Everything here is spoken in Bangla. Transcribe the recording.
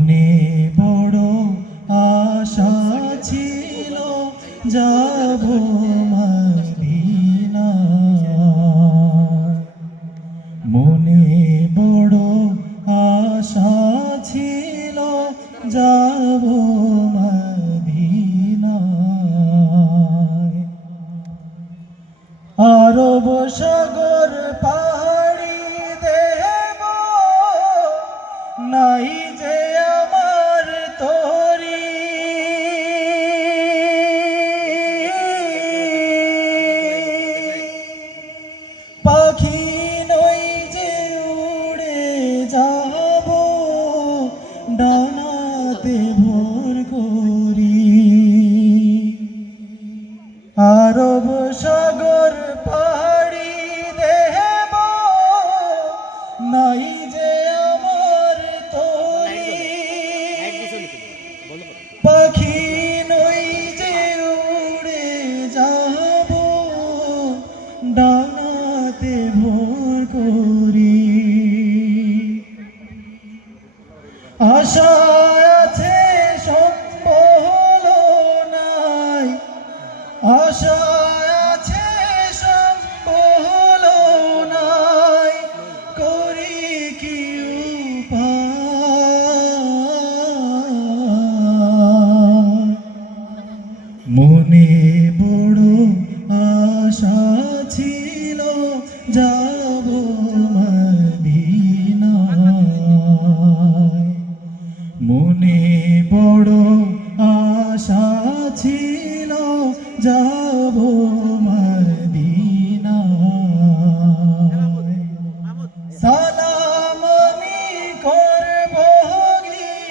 মনে বড় আশা ছিল যাব মদিনা। মনে বড় আশা ছিল যাব মদিনায় আরব সাগর আরব সাগর পাহাড়ি দেব নাই যে আমার তরি পাখি নই যে উড়ে যাব। ডানাতে ভোর করি। আশা মনে বড় আশা ছিল যাব মনে বড় আশা ছিল যাব সালাম আমি করব গিয়ে